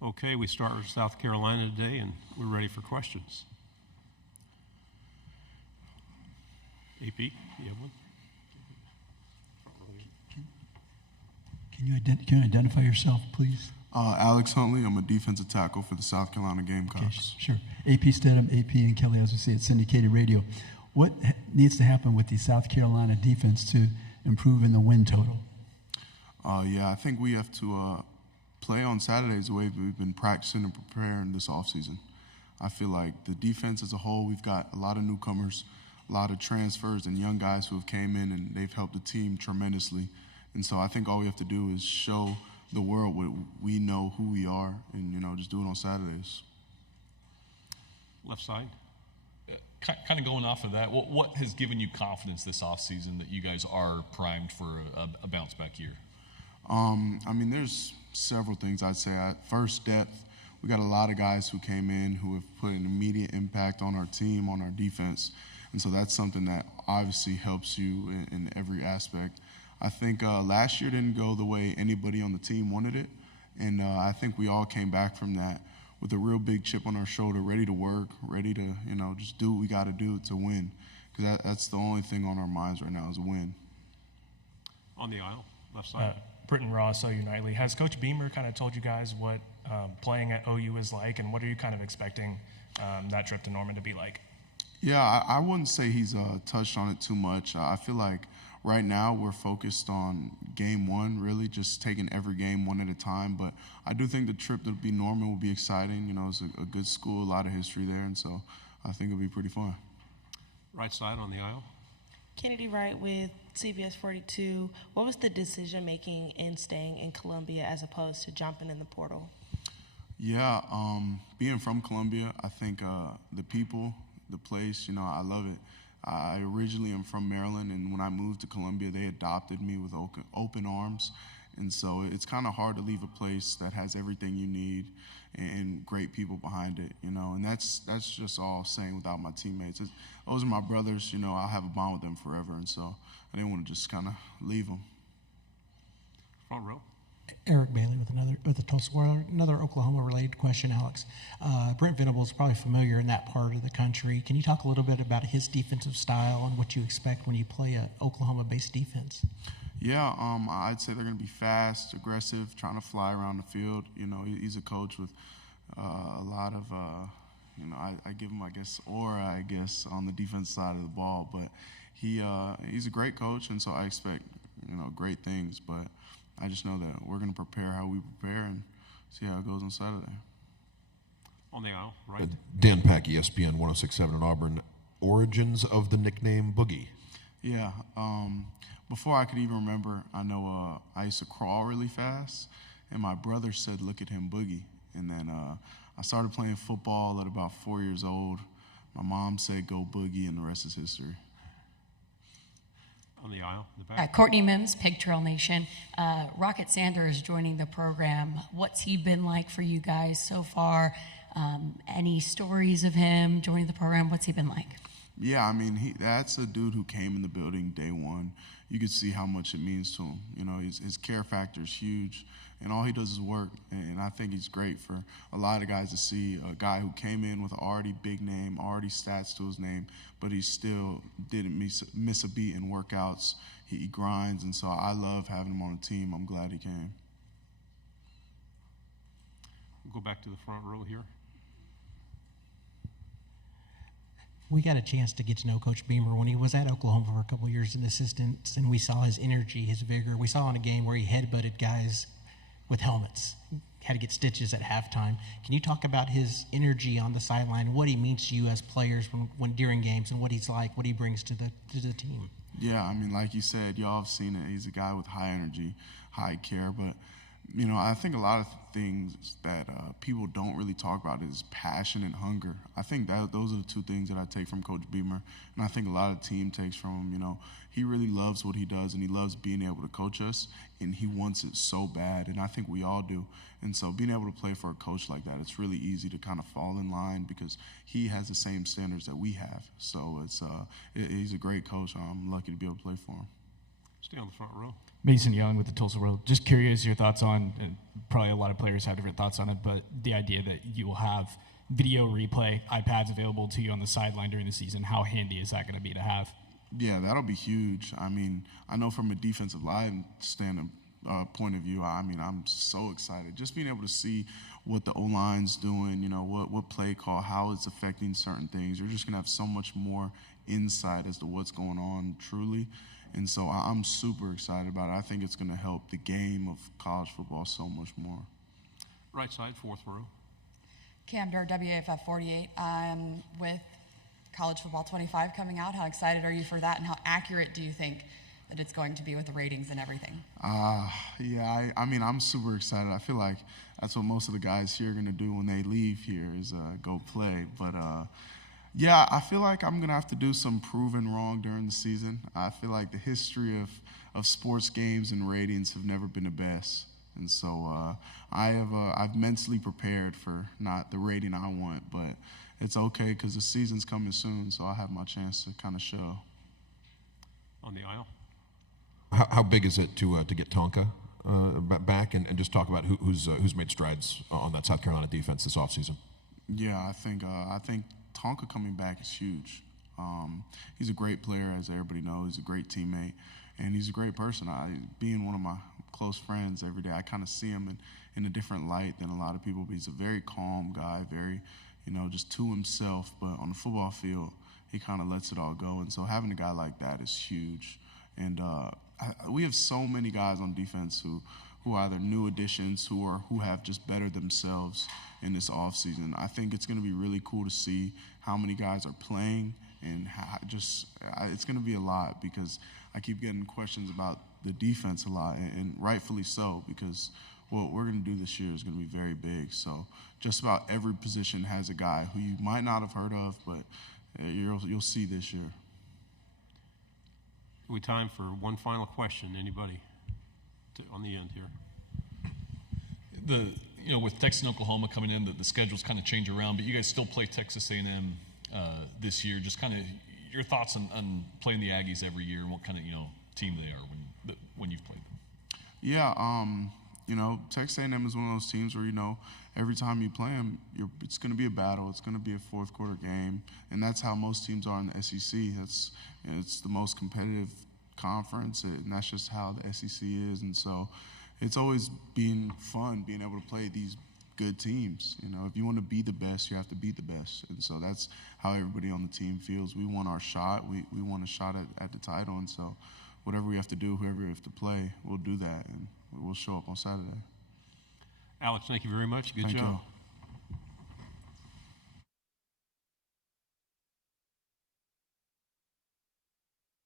Okay, we start with South Carolina today, and we're ready for questions. AP, you have one? Can you identify yourself, please? Alex Huntley. I'm a defensive tackle for the South Carolina Gamecocks. Okay, sure. AP Stedham, AP and Kelly, as we say at syndicated radio. What needs to happen with the South Carolina defense to improve in the win total? I think we have to play on Saturdays the way we've been practicing and preparing this offseason. I feel like the defense as a whole, we've got a lot of newcomers, a lot of transfers and young guys who have came in and they've helped the team tremendously. And so I think all we have to do is show the world what we know who we are and, just do it on Saturdays. Left side. Kind of going off of that, what has given you confidence this offseason that you guys are primed for a bounce-back year? There's several things I'd say. First, depth. We got a lot of guys who came in who have put an immediate impact on our team, on our defense. And so that's something that obviously helps you in every aspect. I think last year didn't go the way anybody on the team wanted it. And I think we all came back from that with a real big chip on our shoulder, ready to work, ready to, just do what we got to do to win. Because that's the only thing on our minds right now is a win. On the aisle, left side. Britton Ross, OU Nightly. Has Coach Beamer kind of told you guys what playing at OU is like, and what are you kind of expecting that trip to Norman to be like? Yeah, I wouldn't say he's touched on it too much. I feel like right now we're focused on game one, really just taking every game one at a time. But I do think the trip to be Norman will be exciting. It's a good school, a lot of history there, and so I think it'll be pretty fun. Right side on the aisle. Kennedy Wright with CBS 42. What was the decision-making in staying in Columbia as opposed to jumping in the portal? Yeah, being from Columbia, I think the people, the place, I love it. I originally am from Maryland, and when I moved to Columbia, they adopted me with open arms. And so it's kind of hard to leave a place that has everything you need and great people behind it, and that's just all saying without my teammates. Those are my brothers, I'll have a bond with them forever, and so I didn't want to just kind of leave them. Front row. Eric Bailey with the Tulsa World. Another Oklahoma-related question, Alex. Brent Venables is probably familiar in that part of the country. Can you talk a little bit about his defensive style and what you expect when you play an Oklahoma-based defense? Yeah, I'd say they're going to be fast, aggressive, trying to fly around the field. He's a coach with a lot of, I give him, aura, on the defense side of the ball. But he's a great coach, and so I expect, great things. But I just know that we're going to prepare how we prepare and see how it goes on Saturday. On the aisle, right. Dan Pack, ESPN 106.7 in Auburn. Origins of the nickname Boogie. Yeah. Before I could even remember, I know I used to crawl really fast, and my brother said, "Look at him, Boogie." And then I started playing football at about 4 years old. My mom said, "Go Boogie," and the rest is history. On the aisle, in the back. Courtney Mims, Pig Trail Nation. Rocket Sander is joining the program. What's he been like for you guys so far? Any stories of him joining the program? What's he been like? Yeah, that's a dude who came in the building day one. You could see how much it means to him. His care factor is huge, and all he does is work. And I think he's great for a lot of guys to see a guy who came in with an already big name, already stats to his name, but he still didn't miss a beat in workouts. He grinds, and so I love having him on the team. I'm glad he came. We'll go back to the front row here. We got a chance to get to know Coach Beamer when he was at Oklahoma for a couple of years as an assistant, and we saw his energy, his vigor. We saw in a game where he headbutted guys with helmets, had to get stitches at halftime. Can you talk about his energy on the sideline, what he means to you as players when during games, and what he's like, what he brings to the team? Yeah, like you said, y'all have seen it. He's a guy with high energy, high care, but I think a lot of things that people don't really talk about is passion and hunger. I think that those are the two things that I take from Coach Beamer, and I think a lot of the team takes from him. He really loves what he does, and he loves being able to coach us, and he wants it so bad, and I think we all do. And so being able to play for a coach like that, it's really easy to kind of fall in line because he has the same standards that we have. So he's a great coach. I'm lucky to be able to play for him. Stay on the front row. Mason Young with the Tulsa World. Just curious your thoughts on probably a lot of players have different thoughts on it, but the idea that you will have video replay, iPads available to you on the sideline during the season, how handy is that going to be to have? Yeah, that'll be huge. I mean, I know from a defensive line point of view, I mean, I'm so excited. Just being able to see what the O-line's doing, you know, what play call, how it's affecting certain things. You're just going to have so much more insight as to what's going on truly. And so I'm super excited about it. I think it's going to help the game of college football so much more. Right side, fourth row. Cam Durr, WAFF 48. With College Football 25 coming out, how excited are you for that, and how accurate do you think that it's going to be with the ratings and everything? Yeah, I mean, I'm super excited. I feel like that's what most of the guys here are going to do when they leave here is go play. But, yeah, I feel like I'm going to have to do some proving wrong during the season. I feel like the history of sports games and ratings have never been the best. And so I've mentally prepared for not the rating I want, but it's okay because the season's coming soon, so I'll have my chance to kind of show. On the aisle. How big is it to get Tonka back and just talk about who's made strides on that South Carolina defense this offseason? Yeah, I think Tonka coming back is huge. He's a great player, as everybody knows. He's a great teammate, and he's a great person. Being one of my close friends every day, I kind of see him in a different light than a lot of people. But he's a very calm guy, very, just to himself. But on the football field, he kind of lets it all go. And so having a guy like that is huge. And we have so many guys on defense who are either new additions, who have just bettered themselves in this offseason. I think it's going to be really cool to see how many guys are playing, and it's going to be a lot because I keep getting questions about the defense a lot, and rightfully so, because what we're going to do this year is going to be very big. So just about every position has a guy who you might not have heard of, but you'll see this year. We time for one final question. Anybody on the end here? With Texas and Oklahoma coming in, the schedules kind of change around, but you guys still play Texas A&M this year. Just kind of your thoughts on playing the Aggies every year and what kind of team they are when you've played them. Yeah, Texas A&M is one of those teams where every time you play them, it's going to be a battle. It's going to be a fourth quarter game, and that's how most teams are in the SEC. It's the most competitive conference, and that's just how the SEC is. And so it's always been fun being able to play these good teams. If you want to be the best, you have to be the best. And so that's how everybody on the team feels. We want our shot. We want a shot at the title. And so whatever we have to do, whoever we have to play, we'll do that, and we'll show up on Saturday. Alex, thank you very much. Good job. Thank you.